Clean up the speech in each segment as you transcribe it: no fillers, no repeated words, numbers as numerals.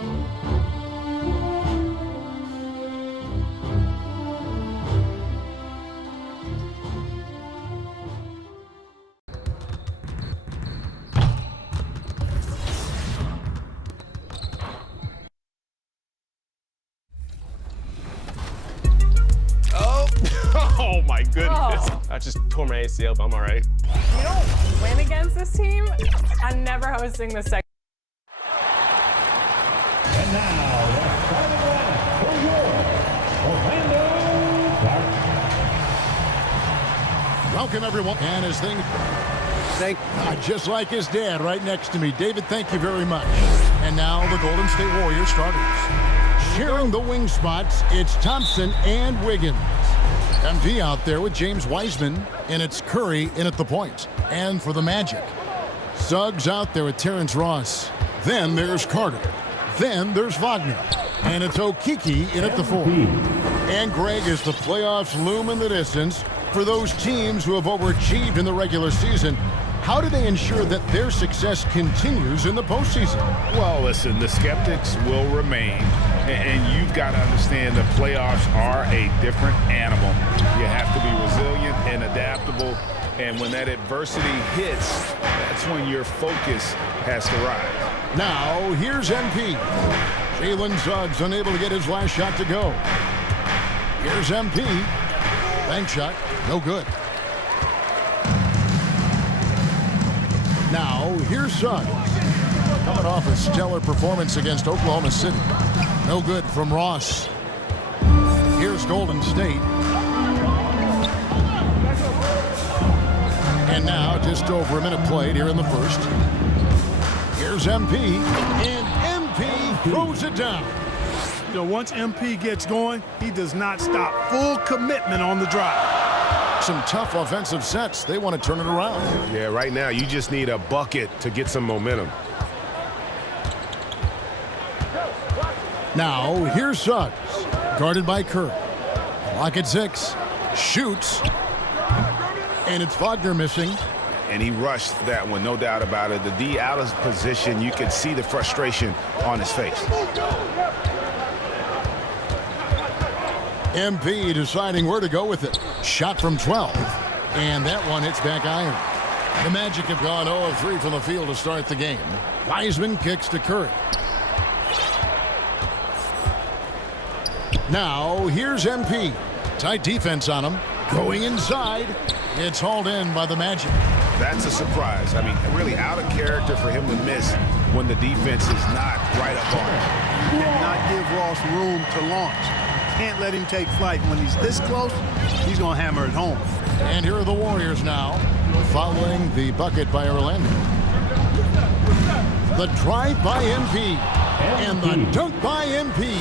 Oh my goodness. Oh. I just tore my ACL, but I'm all right. You don't win against this team, I'm never hosting the second. And now, the starting lineup for your Orlando Pirates. Welcome, everyone. And his thing, just like his dad right next to me. David, thank you very much. And now the Golden State Warriors starters. Sharing the wing spots, it's Thompson and Wiggins. MP out there with James Wiseman, and it's Curry in at the point. And for the Magic, Suggs out there with Terrence Ross. Then there's Carter. Then there's Wagner. And it's Okeke in at the 4. And Greg, as the playoffs loom in the distance, for those teams who have overachieved in the regular season, how do they ensure that their success continues in the postseason? Well, listen, the skeptics will remain, and you've got to understand the playoffs are a different animal. You have to be resilient and adaptable, and when that adversity hits, that's when your focus has to rise. Now, here's MP. Jalen Suggs unable to get his last shot to go. Here's MP. Bank shot, no good. Now, here's Suggs. Coming off a stellar performance against Oklahoma City. No good from Ross. Here's Golden State. And now, just over a minute played here in the first. Here's MP. And MP throws it down. You know, once MP gets going, he does not stop. Full commitment on the drive. Some tough offensive sets. They want to turn it around. Yeah, right now you just need a bucket to get some momentum. Now, here's Suggs. Guarded by Curry. Clock at 6. Shoots. And it's Wagner missing. And he rushed that one, no doubt about it. The D out of position, you could see the frustration on his face. MP deciding where to go with it. Shot from 12. And that one hits back iron. The Magic have gone 0-3 from the field to start the game. Wiseman kicks to Curry. Now, here's MP. Tight defense on him. Going inside. It's hauled in by the Magic. That's a surprise. I mean, really out of character for him to miss when the defense is not right up on him. You cannot give Ross room to launch. Can't let him take flight. When he's this close, he's going to hammer it home. And here are the Warriors now, following the bucket by Orlando. The drive by MP, and the dunk by MP.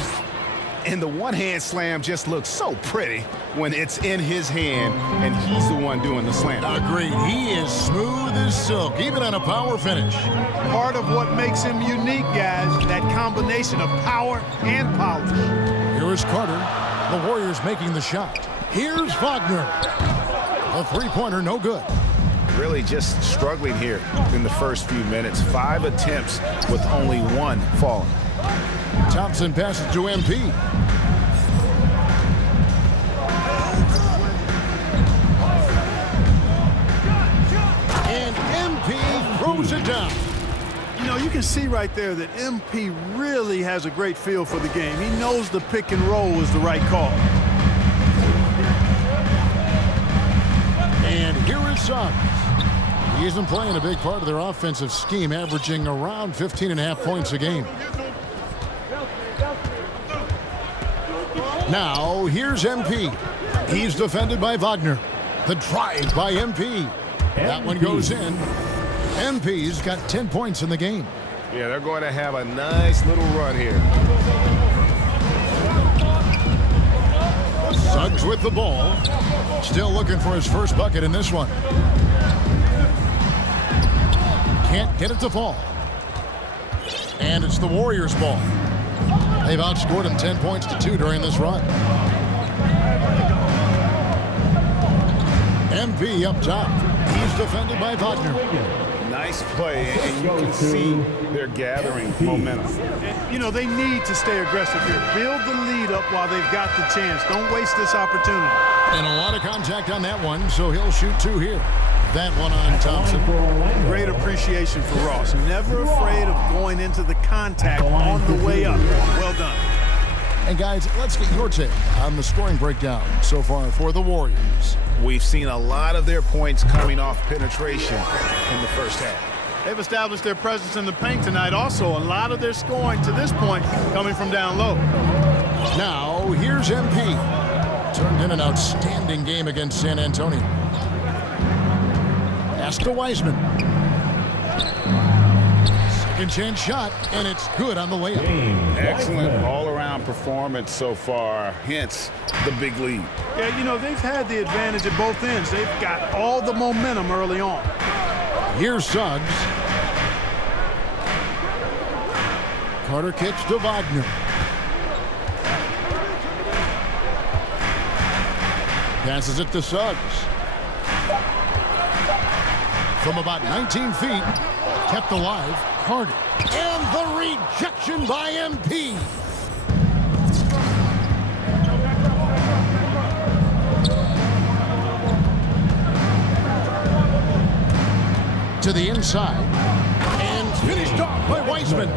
And the one-hand slam just looks so pretty when it's in his hand, and he's the one doing the slam. Agreed. He is smooth as silk, even on a power finish. Part of what makes him unique, guys, that combination of power and polish. Here is Carter. The Warriors making the shot. Here's Wagner. A three-pointer, no good. Really just struggling here in the first few minutes. 5 attempts with only 1 falling. Thompson passes to MP. And MP throws it down. You know, you can see right there that MP really has a great feel for the game. He knows the pick and roll is the right call. And here is Suggs. He isn't playing a big part of their offensive scheme, averaging around 15.5 points a game. Now, here's MP. He's defended by Wagner. The drive by MP. That one goes in. MP's got 10 points in the game. Yeah, they're going to have a nice little run here. Suggs with the ball. Still looking for his first bucket in this one. Can't get it to fall. And it's the Warriors' ball. They've outscored him 10 points to 2 during this run. MP up top. He's defended by Wagner. Nice play, and you can see they're gathering momentum. You know, they need to stay aggressive here. Build the lead up while they've got the chance. Don't waste this opportunity. And a lot of contact on that one, so he'll shoot 2 here. That one on Thompson. Great appreciation for Ross. Never afraid of going into the contact on the way up. Well done. And guys, let's get your take on the scoring breakdown so far for the Warriors. We've seen a lot of their points coming off penetration in the first half. They've established their presence in the paint tonight. Also, a lot of their scoring to this point coming from down low. Now, here's MP. Turned in an outstanding game against San Antonio. Pass to Wiseman. Second chance shot, and it's good on the layup. Excellent all-around performance so far, hence the big lead. Yeah, you know, they've had the advantage at both ends. They've got all the momentum early on. Here's Suggs. Carter kicks to Wagner. Passes it to Suggs. From about 19 feet, kept alive, Carter. And the rejection by MP. To the inside. And finished off by Wiseman.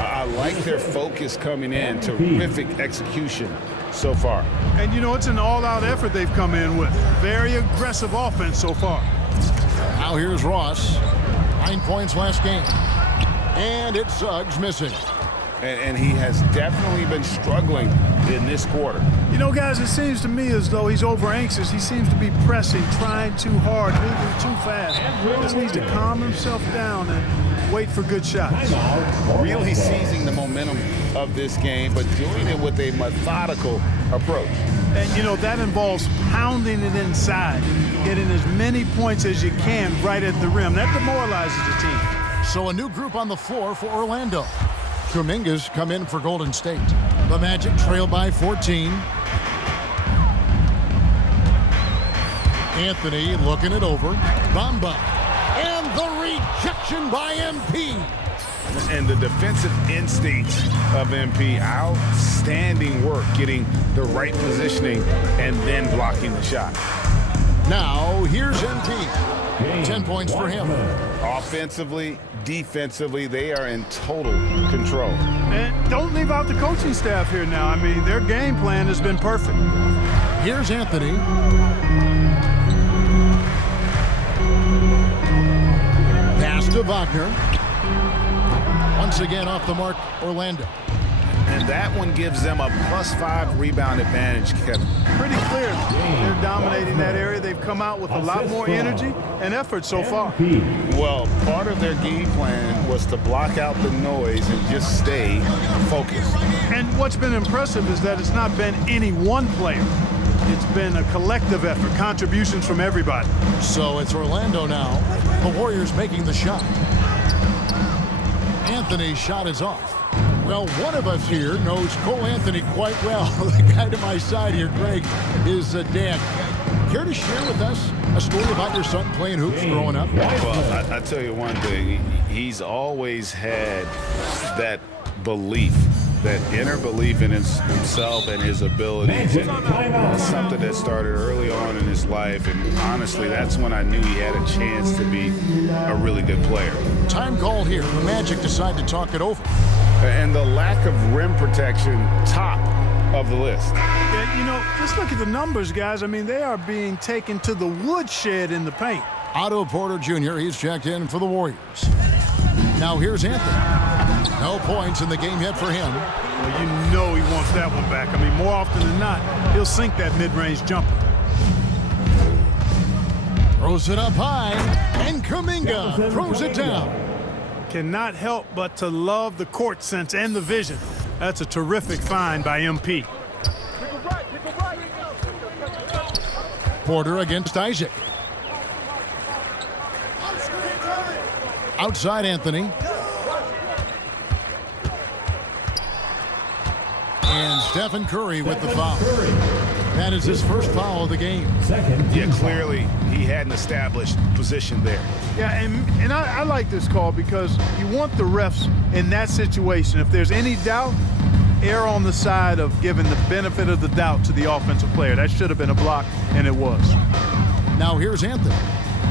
I like their focus coming in. Terrific execution so far. And, you know, it's an all-out effort they've come in with. Very aggressive offense so far. Now here's Ross. 9 points last game. And it's Suggs missing. And he has definitely been struggling in this quarter. You know, guys, it seems to me as though he's over-anxious. He seems to be pressing, trying too hard, moving too fast. Just needs to calm himself down and wait for good shots. Really seizing the momentum of this game, but doing it with a methodical approach. And, you know, that involves pounding it inside, getting as many points as you can right at the rim. That demoralizes the team. So a new group on the floor for Orlando. Kuminga's come in for Golden State. The Magic trail by 14. Anthony looking it over. Bamba. And the rejection by MP. And the defensive instincts of MP, outstanding work getting the right positioning and then blocking the shot. Now, here's MP. 10 points for him. Offensively, defensively, they are in total control. And don't leave out the coaching staff here now. I mean, their game plan has been perfect. Here's Anthony. Pass to Wagner. Once again off the mark, Orlando. And that one gives them a +5 rebound advantage, Kevin. Pretty clear. They're dominating that area. They've come out with a lot more energy and effort so far. Well, part of their game plan was to block out the noise and just stay focused. And what's been impressive is that it's not been any one player. It's been a collective effort, contributions from everybody. So it's Orlando now. The Warriors making the shot. Anthony's shot is off. Well, one of us here knows Cole Anthony quite well. The guy to my side here, Greg, is dad. Care to share with us a story about your son playing hoops growing up? Well, I tell you one thing. He's always had that belief, that inner belief in himself and his abilities. And that's something that started early on in his life. And honestly, that's when I knew he had a chance to be a really good player. Time called here. The Magic decide to talk it over. And the lack of rim protection, top of the list. Yeah, you know, just look at the numbers, guys. I mean, they are being taken to the woodshed in the paint. Otto Porter Jr., he's checked in for the Warriors. Now here's Anthony. No points in the game yet for him. Well, you know he wants that one back. I mean, more often than not, he'll sink that mid-range jumper. Throws it up high, and Kuminga throws it down. Cannot help but to love the court sense and the vision. That's a terrific find by MP. Porter against Isaac. Outside Anthony. And Stephen Curry with the foul. That is his first foul of the game. Yeah, clearly he had an established position there. Yeah, and I like this call because you want the refs in that situation. If there's any doubt, err on the side of giving the benefit of the doubt to the offensive player. That should have been a block, and it was. Now here's Anthony.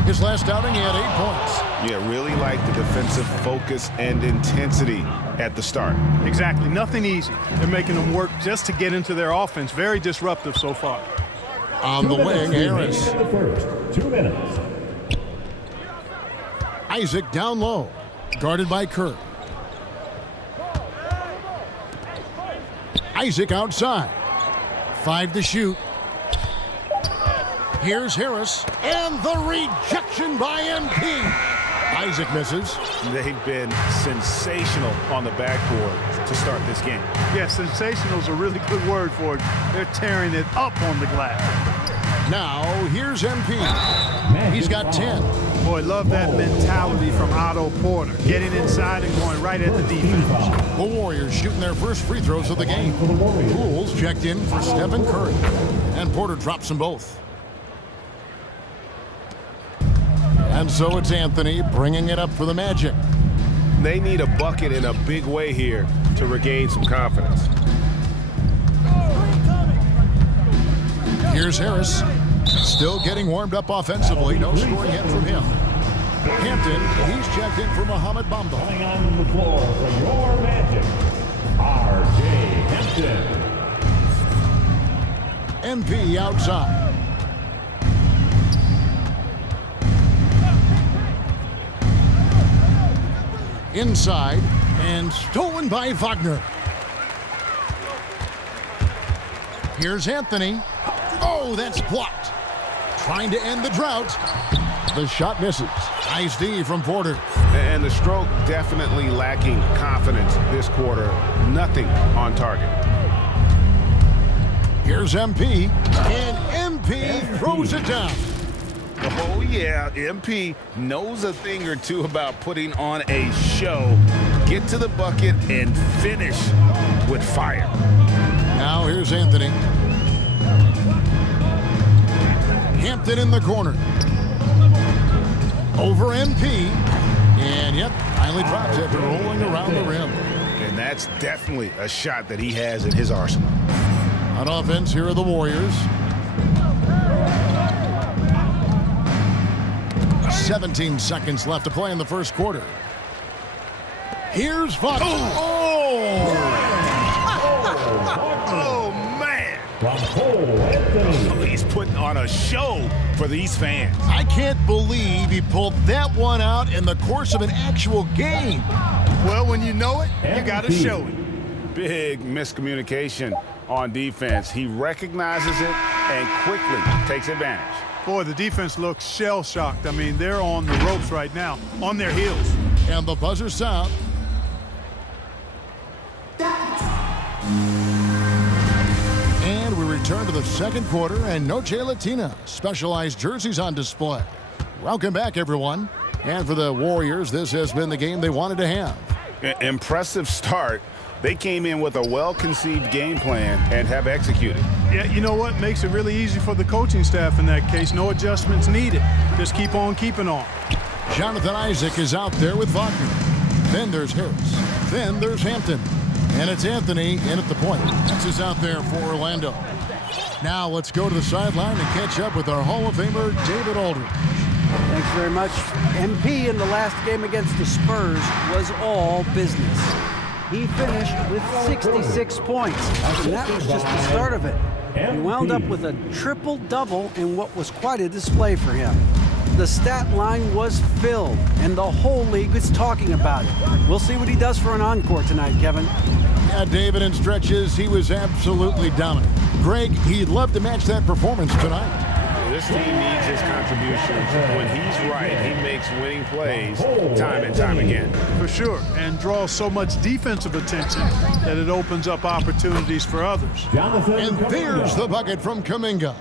His last outing, he had 8 points. Yeah, really like the defensive focus and intensity at the start. Exactly. Nothing easy. They're making them work just to get into their offense. Very disruptive so far. On the wing, Harris. 2 minutes. Isaac down low, guarded by Kerr. Isaac outside. 5 to shoot. Here's Harris, and the rejection by MP. Isaac misses. They've been sensational on the backboard to start this game. Yeah, sensational is a really good word for it. They're tearing it up on the glass. Now, here's MP. He's got 10. Boy, love that mentality from Otto Porter. Getting inside and going right at the defense. The Warriors shooting their first free throws of the game. Pools checked in for Stephen Curry. And Porter drops them both. And so it's Anthony bringing it up for the Magic. They need a bucket in a big way here to regain some confidence. Here's Harris. Still getting warmed up offensively. No scoring yet from him. Hampton, he's checked in for Mohamed Bamba. Coming on the floor for your Magic, R.J. Hampton. MP outside. Inside, and stolen by Wagner. Here's Anthony. Oh, that's blocked. Trying to end the drought. The shot misses. Nice D from Porter. And the stroke definitely lacking confidence this quarter. Nothing on target. Here's MP, and MP throws it down. Oh, yeah, MP knows a thing or two about putting on a show. Get to the bucket and finish with fire. Now here's Anthony. Hampton in the corner. Over MP. And, yep, finally drops it, rolling around the rim. And that's definitely a shot that he has in his arsenal. On offense, here are the Warriors. 17 seconds left to play in the first quarter. Here's Fox. Oh, man. Anthony. He's putting on a show for these fans. I can't believe he pulled that one out in the course of an actual game. Well, when you know it, you got to show it. Big miscommunication on defense. He recognizes it and quickly takes advantage. Boy, the defense looks shell-shocked. I mean, they're on the ropes right now, on their heels. And the buzzer sound. And we return to the second quarter, and Noche Latina specialized jerseys on display. Welcome back, everyone. And for the Warriors, this has been the game they wanted to have. Impressive start. They came in with a well-conceived game plan and have executed. Yeah, you know what? Makes it really easy for the coaching staff in that case. No adjustments needed. Just keep on keeping on. Jonathan Isaac is out there with Wagner. Then there's Harris. Then there's Hampton. And it's Anthony in at the point. This is out there for Orlando. Now let's go to the sideline and catch up with our Hall of Famer, David Aldridge. Thanks very much. MP in the last game against the Spurs was all business. He finished with 66 points, and that was just the start of it. He wound up with a triple-double in what was quite a display for him. The stat line was filled, and the whole league was talking about it. We'll see what he does for an encore tonight, Kevin. Yeah, David, in stretches, he was absolutely dominant. Greg, he'd love to match that performance tonight. This team needs his contributions. When he's right, he makes winning plays time and time again. For sure, and draws so much defensive attention that it opens up opportunities for others. And there's the bucket from Kuminga.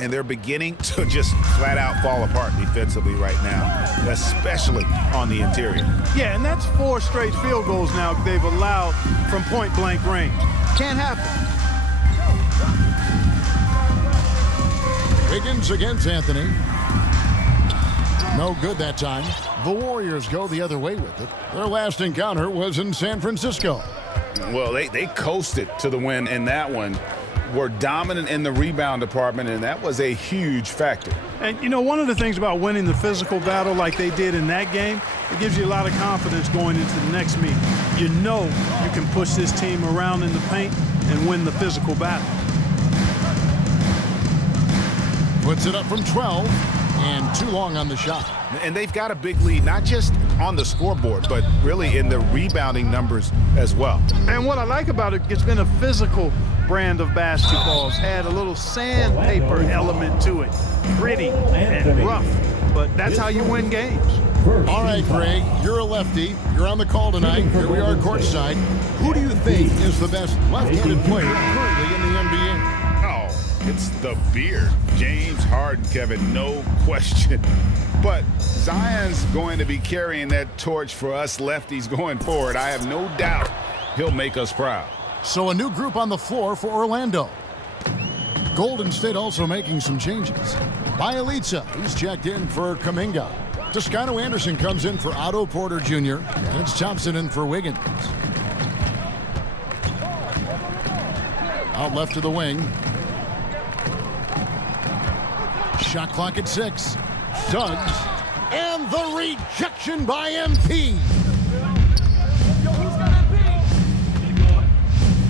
And they're beginning to just flat out fall apart defensively right now, especially on the interior. Yeah, and that's 4 straight field goals now they've allowed from point-blank range. Can't happen. Wiggins against Anthony. No good that time. The Warriors go the other way with it. Their last encounter was in San Francisco. Well, they coasted to the win in that one. Were dominant in the rebound department, and that was a huge factor. And, you know, one of the things about winning the physical battle like they did in that game, it gives you a lot of confidence going into the next meet. You know you can push this team around in the paint and win the physical battle. Puts it up from 12, and too long on the shot. And they've got a big lead, not just on the scoreboard, but really in the rebounding numbers as well. And what I like about it, it's been a physical brand of basketball. It's had a little sandpaper element to it, gritty and rough, but that's how you win games. All right, Greg, you're a lefty. You're on the call tonight. Here we are courtside. Who do you think is the best left-handed player currently in the NBA? Oh, it's the beard. James Harden, Kevin, no question. But Zion's going to be carrying that torch for us lefties going forward. I have no doubt he'll make us proud. So a new group on the floor for Orlando. Golden State also making some changes. Bielitsa, he's checked in for Kuminga. Toscano Anderson comes in for Otto Porter Jr. And it's Thompson in for Wiggins. Out left to the wing. Shot clock at 6. Suggs. And the rejection by MP.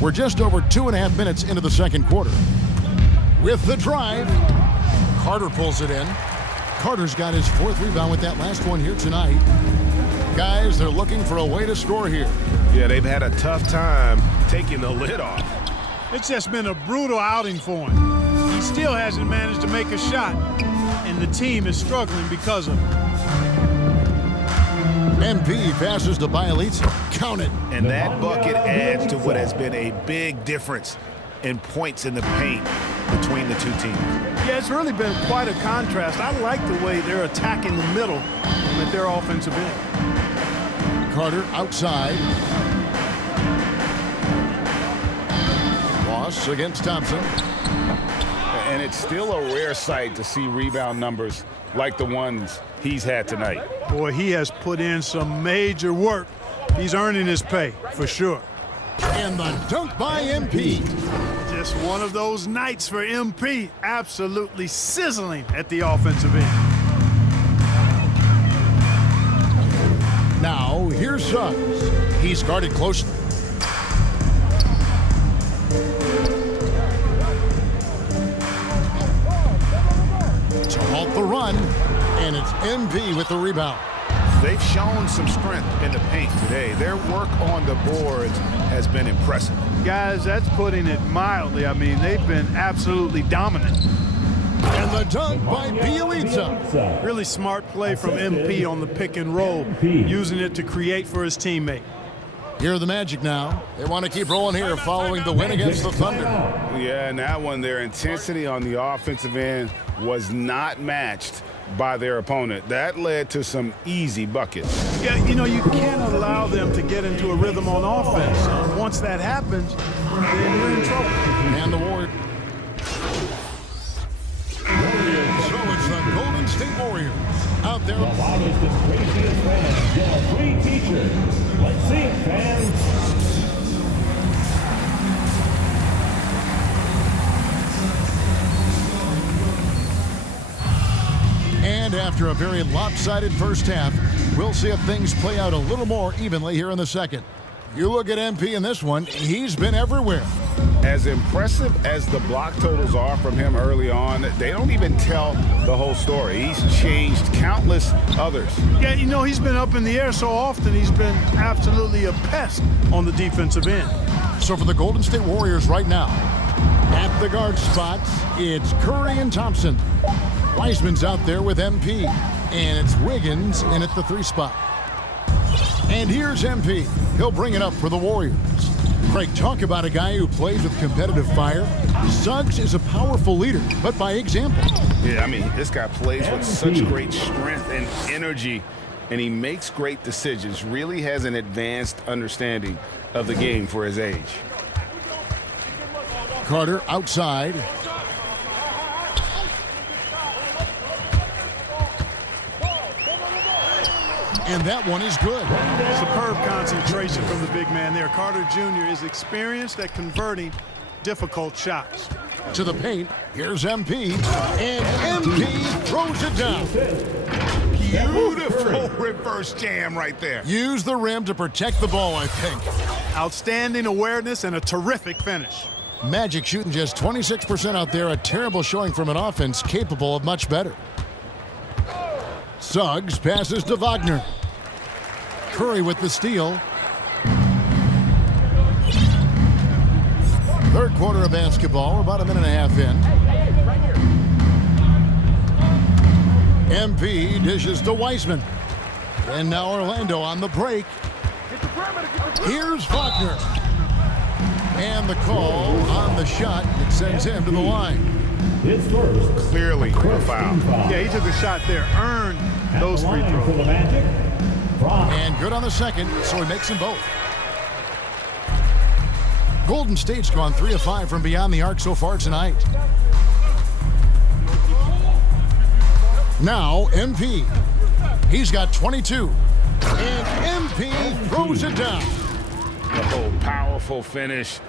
We're just over 2.5 minutes into the second quarter. With the drive, Carter pulls it in. Carter's got his 4th rebound with that last one here tonight. Guys, they're looking for a way to score here. Yeah, they've had a tough time taking the lid off. It's just been a brutal outing for him. He still hasn't managed to make a shot, and the team is struggling because of it. MP passes to Bielitsa. Count it. And that bucket adds to what has been a big difference in points in the paint between the two teams. Yeah, it's really been quite a contrast. I like the way they're attacking the middle with their offensive end. Carter outside. Loss against Thompson. And it's still a rare sight to see rebound numbers like the ones he's had tonight. Boy, he has put in some major work. He's earning his pay, for sure. And the dunk by MP. Just one of those nights for MP. Absolutely sizzling at the offensive end. Now, here's Suggs. He's guarded closely. To halt the run, and it's MP with the rebound. They've shown some strength in the paint today. Their work on the boards has been impressive. Guys, that's putting it mildly. I mean, they've been absolutely dominant. And the dunk by Bielitsa. Really smart play from MP on the pick and roll, using it to create for his teammate. Here are the Magic now. They want to keep rolling here following the win against the Thunder. Yeah, and that one, their intensity on the offensive end was not matched by their opponent. That led to some easy buckets. Yeah, you know, you can't allow them to get into a rhythm on offense. And once that happens, then you're in trouble. And the Warriors. So it's the Golden State Warriors out there. The loudest and craziest fans get a free t-shirt. Let's see it, fans. And after a very lopsided first half, we'll see if things play out a little more evenly here in the second. You look at MP in this one, he's been everywhere. As impressive as the block totals are from him early on, they don't even tell the whole story. He's changed countless others. Yeah, you know, he's been up in the air so often, he's been absolutely a pest on the defensive end. So for the Golden State Warriors right now, at the guard spots, it's Curry and Thompson. Wiseman's out there with MP, and it's Wiggins in at the 3 spot. And here's MP. He'll bring it up for the Warriors. Craig, talk about a guy who plays with competitive fire. Suggs is a powerful leader, but by example. Yeah, I mean, this guy plays with such great strength and energy, and he makes great decisions, really has an advanced understanding of the game for his age. Carter outside. And that one is good. Superb concentration from the big man there. Carter Jr. is experienced at converting difficult shots. To the paint, here's MP, and MP throws it down. Beautiful reverse jam right there. Use the rim to protect the ball, I think. Outstanding awareness and a terrific finish. Magic shooting just 26% out there, a terrible showing from an offense capable of much better. Suggs passes to Wagner. Curry with the steal. Third quarter of basketball, about a minute and a half in. MP dishes to Wiseman. And now Orlando on the break. Here's Wagner. And the call on the shot that sends him to the line. His first. Clearly a foul. Yeah, he took a shot there, earned those free For the throws. Magic. And good on the second, so he makes them both. Golden State's gone 3 of 5 from beyond the arc so far tonight. Now MP. He's got 22. And MP throws it down. Oh, powerful finish.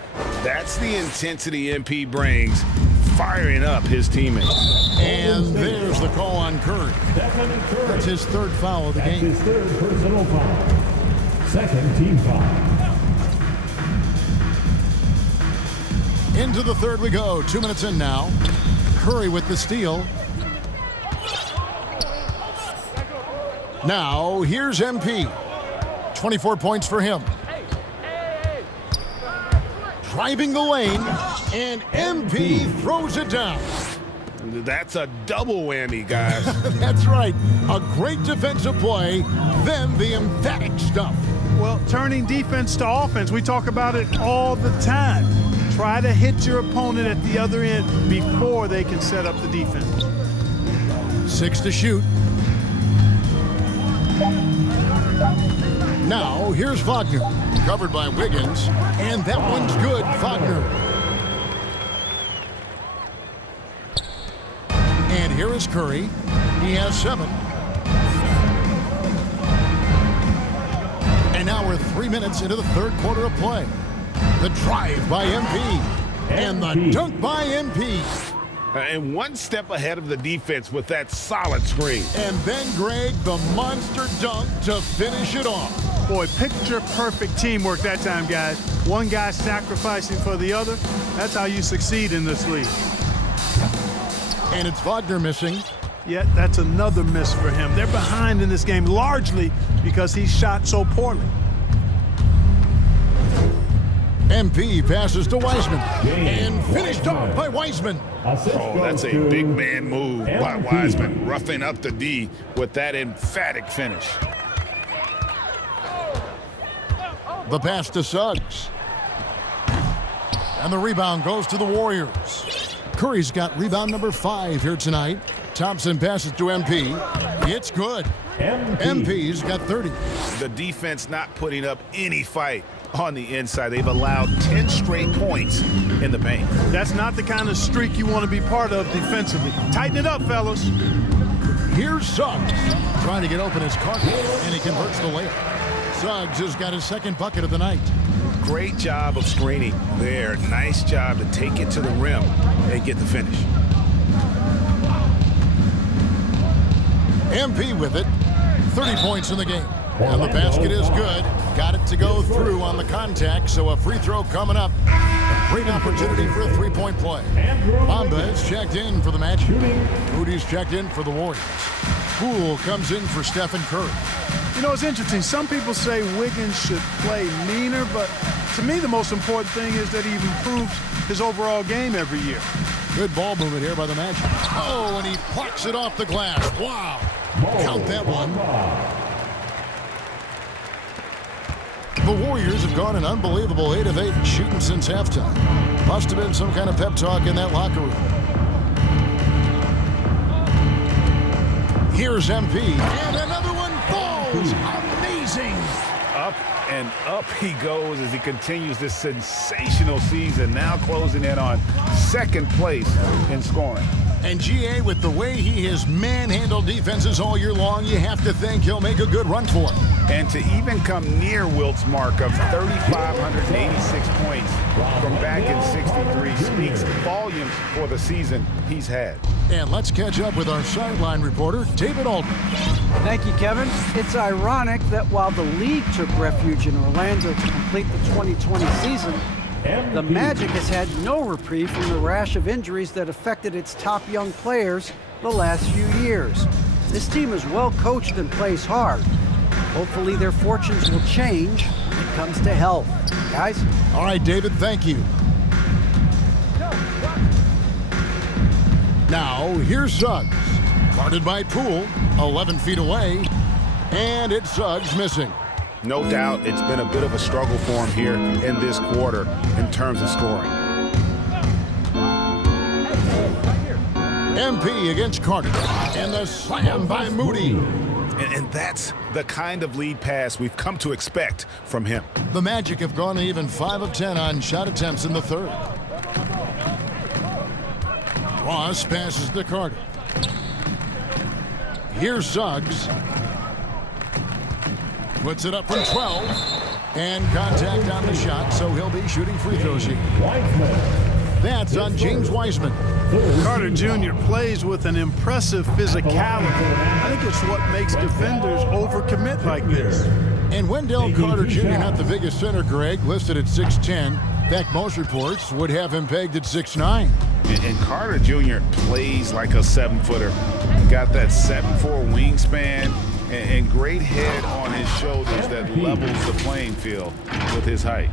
That's the intensity MP brings, firing up his teammates. And there's the call on Curry. That's his third foul of the game. His third personal foul. Second team foul. Into the third we go. 2 minutes in now. Curry with the steal. Now, here's MP. 24 points for him. Driving the lane, and MP throws it down. That's a double whammy, guys. That's right. A great defensive play, then the emphatic stuff. Well, turning defense to offense, we talk about it all the time. Try to hit your opponent at the other end before they can set up the defense. 6 to shoot. Now, here's Wagner. Covered by Wiggins. And that one's good, Wagner. And here is Curry. He has 7. And now we're 3 minutes into the third quarter of play. The drive by MP. And the dunk by MP. And one step ahead of the defense with that solid screen. And then Greg, the monster dunk to finish it off. Boy, picture-perfect teamwork that time, guys. One guy sacrificing for the other. That's how you succeed in this league. And it's Wagner missing. Yet that's another miss for him. They're behind in this game largely because he shot so poorly. MP passes to Wiseman. And finished off by Wiseman. Oh, that's a big man move by Wiseman, roughing up the D with that emphatic finish. The pass to Suggs. And the rebound goes to the Warriors. Curry's got rebound number 5 here tonight. Thompson passes to MP. It's good. MP's got 30. The defense not putting up any fight on the inside. They've allowed 10 straight points in the paint. That's not the kind of streak you want to be part of defensively. Tighten it up, fellas. Here's Suggs. Trying to get open his carpet, and he converts the layup. Suggs has got his second bucket of the night. Great job of screening there. Nice job to take it to the rim and get the finish. MP with it. 30 points in the game. And the basket is good. Got it to go through on the contact, so a free throw coming up. Great opportunity for a three-point play. Bamba is checked in for the Magic. Moody's checked in for the Warriors. Poole comes in for Stephen Curry. You know, it's interesting. Some people say Wiggins should play meaner, but to me the most important thing is that he improves his overall game every year. Good ball movement here by the Magic. Oh, and he plucks it off the glass. Wow. Count that one. The Warriors have gone an unbelievable 8 of 8 shooting since halftime. Must have been some kind of pep talk in that locker room. Here's MP. And another one falls. Amazing. Up and up he goes as he continues this sensational season, now closing in on second place in scoring. And GA, with the way he has manhandled defenses all year long, you have to think he'll make a good run for it. And to even come near Wilt's mark of 3,586 points from back in '63 speaks volumes for the season he's had. And let's catch up with our sideline reporter, David Alden. Thank you, Kevin. It's ironic that while the league took refuge in Orlando to complete the 2020 season, the Magic has had no reprieve from the rash of injuries that affected its top young players the last few years. This team is well coached and plays hard. Hopefully their fortunes will change when it comes to health. Guys? All right, David, thank you. Now, here's Suggs. Guarded by Poole, 11 feet away, and it's Suggs missing. No doubt it's been a bit of a struggle for him here in this quarter in terms of scoring. MP against Carter, and the slam by Moody. And that's the kind of lead pass we've come to expect from him. The Magic have gone even 5 of 10 on shot attempts in the third. Ross passes to Carter. Here's Suggs. Puts it up from 12. And contact on the shot, so he'll be shooting free throws here. That's on James Wiseman. Carter Jr. plays with an impressive physicality. I think it's what makes defenders overcommit like this. And Wendell Carter Jr., not the biggest center, Greg, listed at 6'10". In fact, most reports would have him pegged at 6'9". And Carter Jr. plays like a 7-footer. Got that 7'4" wingspan and great head on his shoulders that levels the playing field with his height.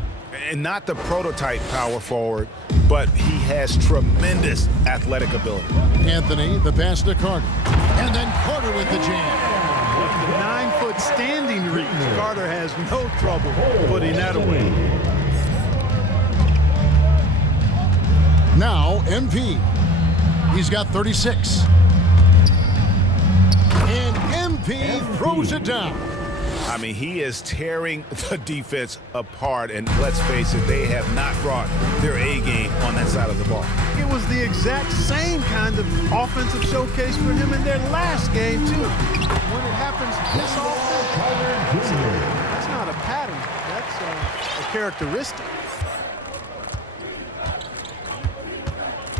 And not the prototype power forward, but he has tremendous athletic ability. Anthony, the pass to Carter. And then Carter with the jam. With the 9-foot standing reach, Carter has no trouble putting that away. Now, MP. He's got 36. And MP throws it down. I mean, he is tearing the defense apart, and let's face it, they have not brought their A game on that side of the ball. It was the exact same kind of offensive showcase for him in their last game, too. When it happens this often, that's not a pattern. That's a characteristic.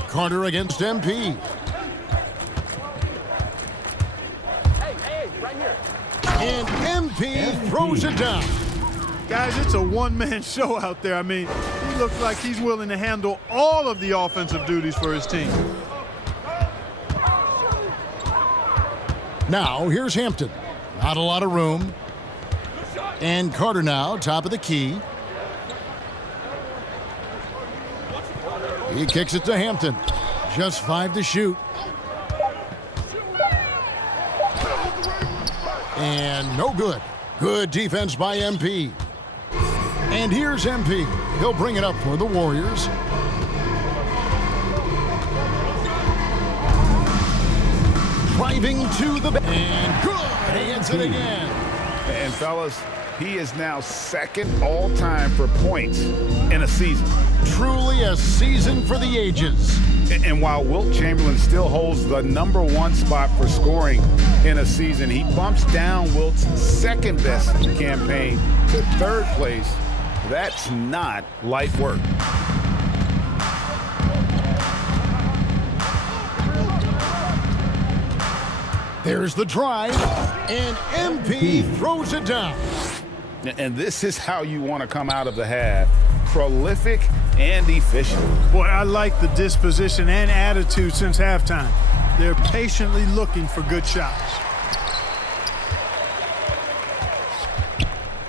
Carter against MP. And MP throws it down. Guys, it's a one-man show out there. I mean, he looks like he's willing to handle all of the offensive duties for his team. Now, here's Hampton. Not a lot of room. And Carter now, top of the key. He kicks it to Hampton. Just 5 to shoot. And no good. Good defense by MP. And here's MP. He'll bring it up for the Warriors. Driving to the and good. He hits it again. And fellas, he is now second all-time for points in a season. Truly a season for the ages. And while Wilt Chamberlain still holds the #1 spot for scoring in a season, he bumps down Wilt's second-best campaign to third place. That's not light work. There's the drive, and MP throws it down. And this is how you want to come out of the half. Prolific and efficient. Boy, I like the disposition and attitude since halftime. They're patiently looking for good shots.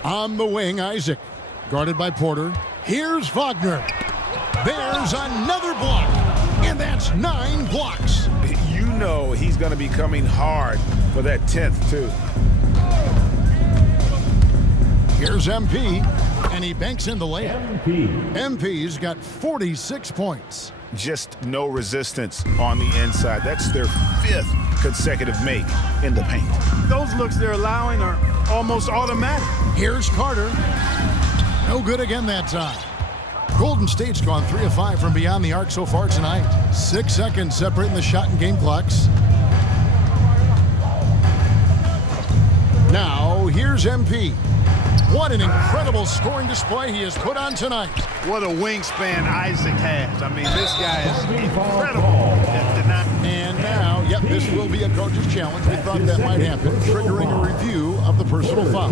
On the wing, Isaac. Guarded by Porter. Here's Wagner. There's another block. And that's 9 blocks. You know he's going to be coming hard for that 10th, too. Here's MP, and he banks in the layup. MP's got 46 points. Just no resistance on the inside. That's their 5th consecutive make in the paint. Those looks they're allowing are almost automatic. Here's Carter. No good again that time. Golden State's gone 3 of 5 from beyond the arc so far tonight. 6 seconds separating the shot and game clocks. Now, here's MP. What an incredible scoring display he has put on tonight. What a wingspan Isaac has. I mean, this guy is incredible at denying. And now, yep, this will be a coach's challenge. We thought that might happen, triggering a review of the personal foul.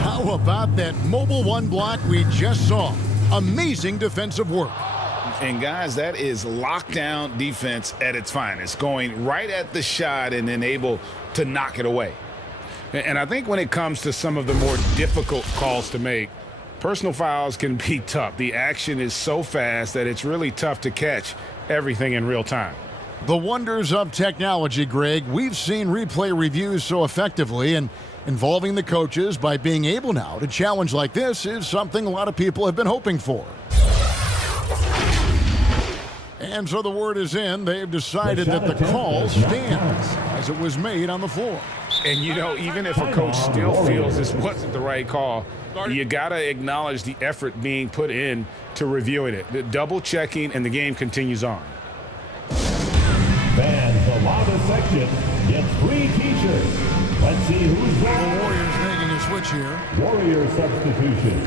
How about that mobile one block we just saw? Amazing defensive work. And guys, that is lockdown defense at its finest, going right at the shot and then able to knock it away. And I think when it comes to some of the more difficult calls to make, personal fouls can be tough. The action is so fast that it's really tough to catch everything in real time. The wonders of technology, Greg. We've seen replay reviews so effectively, and involving the coaches by being able now to challenge like this is something a lot of people have been hoping for. And so the word is in. They've decided that the call stands as it was made on the floor. And, you know, even if a coach still feels this wasn't the right call, you got to acknowledge the effort being put in to reviewing it. The double checking, and the game continues on. Fans, the loudest section gets free T-shirts. Let's see who's The going. Warriors making a switch here. Warrior substitution.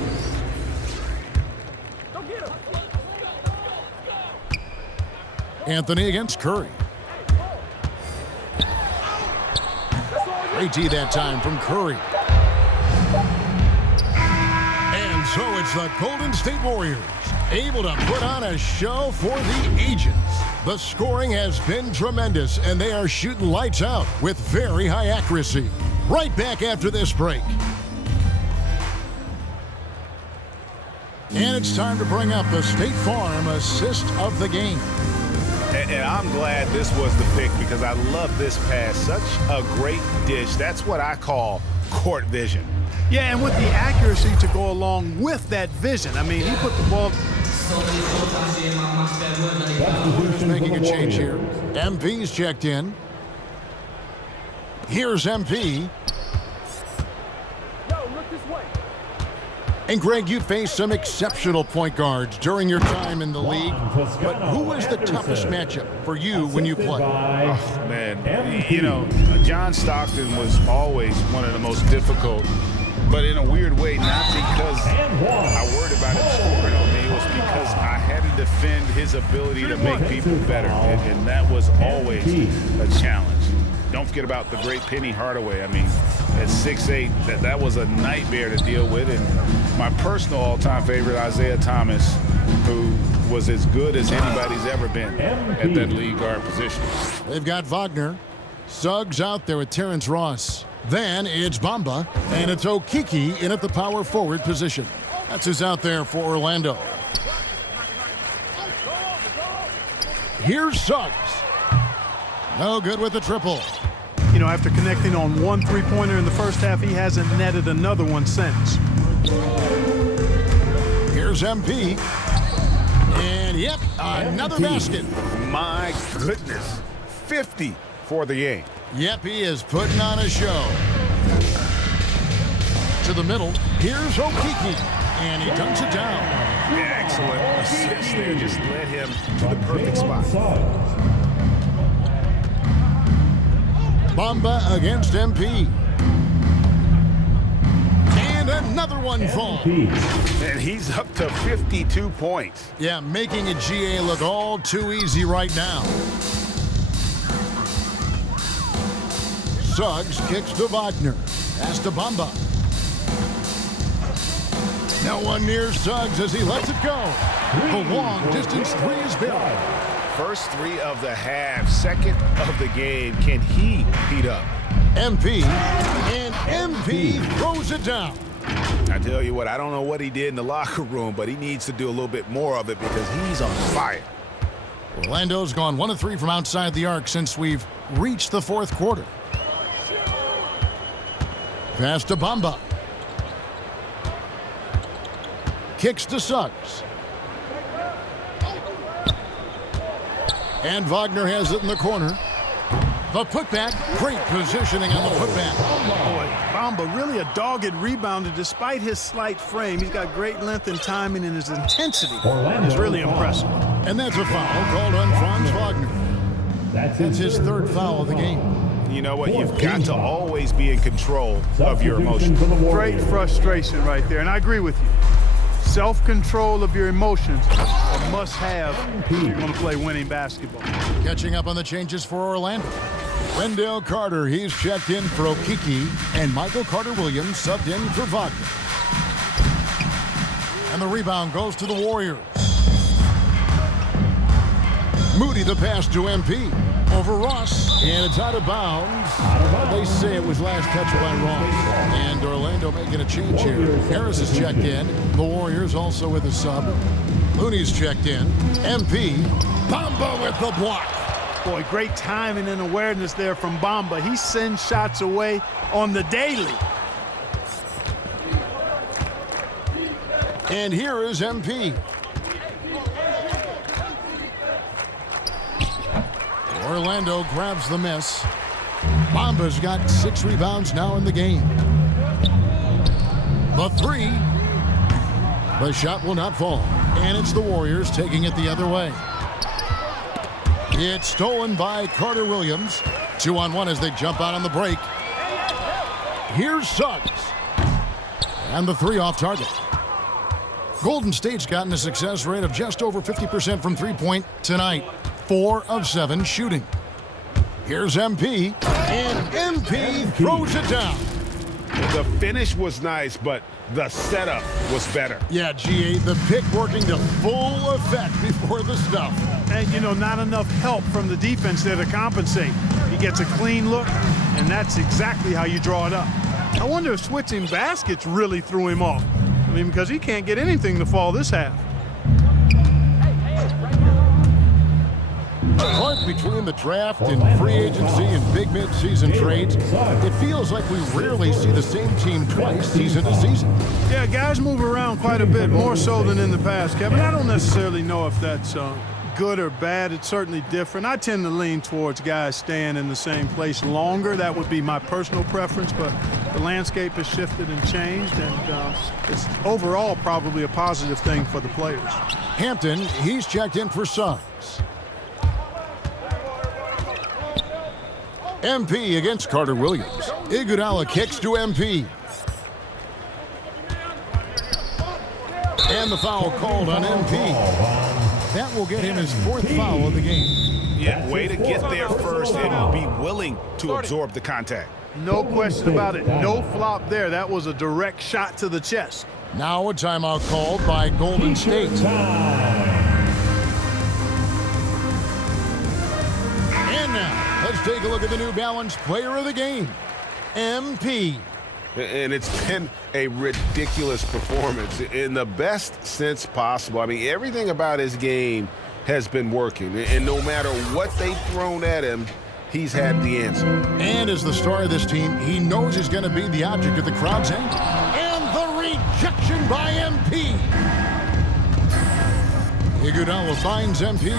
Anthony against Curry. Great D that time from Curry. And so it's the Golden State Warriors able to put on a show for the ages. The scoring has been tremendous, and they are shooting lights out with very high accuracy. Right back after this break. And it's time to bring up the State Farm assist of the game. And I'm glad this was the pick because I love this pass. Such a great dish. That's what I call court vision. Yeah, and with the accuracy to go along with that vision. I mean, he put the ball. Who's making a change here? MP's checked in. Here's MP. And Greg, you faced some exceptional point guards during your time in the league, but who was the toughest matchup for you when you played? Oh, man, you know, John Stockton was always one of the most difficult, but in a weird way, not because I worried about him scoring on me. It was because I had to defend his ability to make people better, and that was always a challenge. Don't forget about the great Penny Hardaway. I mean, at 6'8", that was a nightmare to deal with. And my personal all-time favorite, Isaiah Thomas, who was as good as anybody's ever been at that lead guard position. They've got Wagner. Suggs out there with Terrence Ross. Then it's Bamba, and it's Okiki in at the power forward position. That's who's out there for Orlando. Here's Suggs. No good with the triple. You know, after connecting on one three-pointer in the first half, he hasn't netted another one since. Here's MP. And, yep, another basket. My goodness, 50 for the game. Yep, he is putting on a show. To the middle, here's Okiki. And he dunks it down. Excellent assist there. Just led him to the perfect spot. Bamba against MP. And another one falls. And he's up to 52 points. Yeah, making a GA look all too easy right now. Suggs kicks to Wagner. Pass to Bamba. No one near Suggs as he lets it go. The long distance three is buried. First three of the half, second of the game. Can he heat up? MP, and MP throws it down. I tell you what, I don't know what he did in the locker room, but he needs to do a little bit more of it because he's on fire. Orlando's gone 1 of 3 from outside the arc since we've reached the fourth quarter. Pass to Bamba. Kicks to Suggs. And Wagner has it in the corner. The putback, great positioning on the putback. Boy, Bamba really a dogged rebounder despite his slight frame. He's got great length and timing, and his intensity is really impressive. And that's a foul called on Franz Wagner. That's his third foul of the game. You know what? You've got to always be in control of your emotions. Great frustration right there, and I agree with you. Self-control of your emotions a must-have if you're going to play winning basketball. Catching up on the changes for Orlando. Wendell Carter, he's checked in for Okiki, and Michael Carter-Williams subbed in for Wagner. And the rebound goes to the Warriors. Moody the pass to MP. Over Ross, and it's out of bounds. They say it was last touched by Ross. And Orlando making a change here. Harris is checked in. The Warriors also with a sub. Looney's checked in. MP. Bamba with the block. Boy, great timing and awareness there from Bamba. He sends shots away on the daily. And here is MP. Orlando grabs the miss. Bamba's got 6 rebounds now in the game. The three. The shot will not fall. And it's the Warriors taking it the other way. It's stolen by Carter-Williams. 2-on-1 as they jump out on the break. Here's Suggs. And the three off target. Golden State's gotten a success rate of just over 50% from three-point tonight. 4 of 7 shooting. Here's MP, and MP throws it down. The finish was nice, but the setup was better. Yeah, GA, the pick working to full effect before the stuff. And, you know, not enough help from the defense there to compensate. He gets a clean look, and that's exactly how you draw it up. I wonder if switching baskets really threw him off. I mean, because he can't get anything to fall this half. Caught between the draft and free agency and big mid-season trades, it feels like we rarely see the same team twice season to season. Yeah, guys move around quite a bit, more so than in the past, Kevin. I don't necessarily know if that's good or bad. It's certainly different. I tend to lean towards guys staying in the same place longer. That would be my personal preference, but the landscape has shifted and changed, and it's overall probably a positive thing for the players. Hampton, he's checked in for Suggs. MP against Carter-Williams. Iguodala kicks to MP. And the foul called on MP. That will get him his 4th foul of the game. Yeah, way to get there first and be willing to absorb the contact. No question about it. No flop there. That was a direct shot to the chest. Now a timeout called by Golden State. And now, let's take a look at the New Balance player of the game, MP. And it's been a ridiculous performance in the best sense possible. I mean, everything about his game has been working. And no matter what they've thrown at him, he's had the answer. And as the star of this team, he knows he's going to be the object of the crowd's anger. And the rejection by MP. Iguodala finds MP.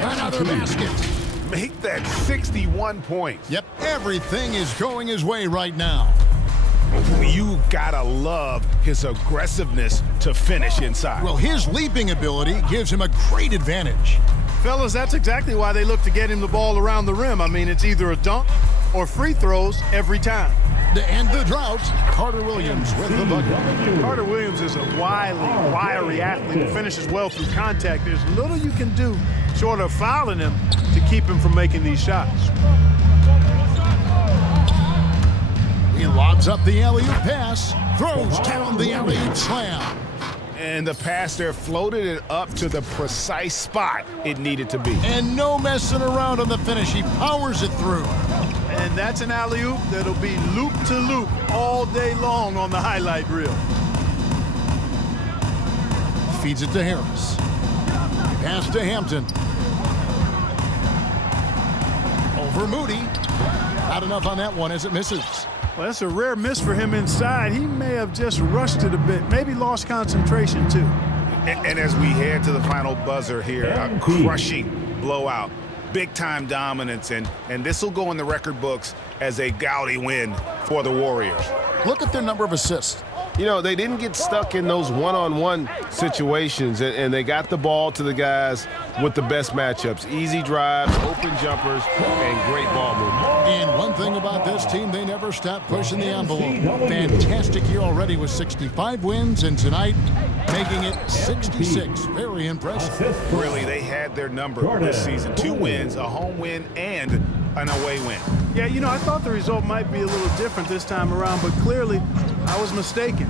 Another basket. Make that 61 points. Yep, everything is going his way right now. You gotta love his aggressiveness to finish inside. Well, his leaping ability gives him a great advantage. Fellas, that's exactly why they look to get him the ball around the rim. I mean, it's either a dunk or free throws every time. To end the drought, Carter-Williams with the bucket. Carter-Williams is a wily, wiry athlete who finishes well through contact. There's little you can do short of fouling him to keep him from making these shots. He lobs up the alley-oop pass, throws down the alley-oop slam. And the pass there floated it up to the precise spot it needed to be. And no messing around on the finish. He powers it through. And that's an alley-oop that'll be loop to loop all day long on the highlight reel. Feeds it to Harris. Pass to Hampton. Over Moody. Not enough on that one as it misses. Well, that's a rare miss for him inside. He may have just rushed it a bit, maybe lost concentration too. And as we head to the final buzzer here, a crushing blowout, big-time dominance, and this will go in the record books as a gaudy win for the Warriors. Look at their number of assists. You know, they didn't get stuck in those one-on-one situations, and they got the ball to the guys with the best matchups. Easy drives, open jumpers, and great ball movement. And one thing about this team, they never stop pushing the envelope. Fantastic year already with 65 wins, and tonight making it 66. Very impressive. Really, they had their number this season. 2 wins, a home win, and an away win. Yeah, you know, I thought the result might be a little different this time around, but clearly I was mistaken.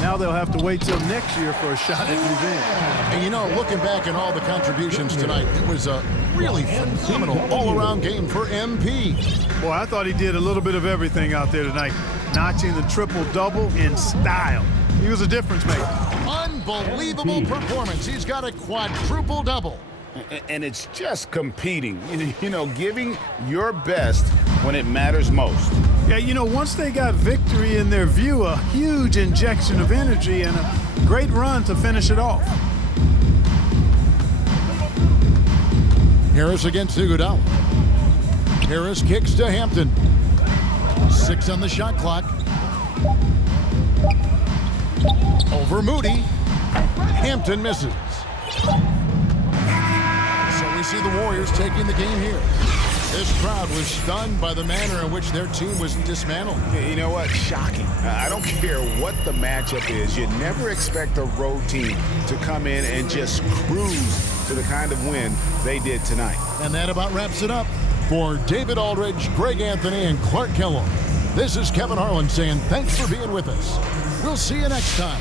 Now they'll have to wait till next year for a shot at revenge. And you know, looking back at all the contributions tonight, it was a really phenomenal all-around game for MP. Boy, I thought he did a little bit of everything out there tonight, notching the triple-double in style. He was a difference maker. Unbelievable performance. He's got a quadruple-double. And it's just competing, you know, giving your best when it matters most. Yeah, you know, once they got victory in their view, a huge injection of energy and a great run to finish it off. Harris against Iguodala. Harris kicks to Hampton. 6 on the shot clock. Over Moody. Hampton misses. So we see the Warriors taking the game here. This crowd was stunned by the manner in which their team was dismantled. You know what? Shocking. I don't care what the matchup is. You never expect a road team to come in and just cruise to the kind of win they did tonight. And that about wraps it up. For David Aldridge, Greg Anthony, and Clark Kellogg, this is Kevin Harlan saying thanks for being with us. We'll see you next time.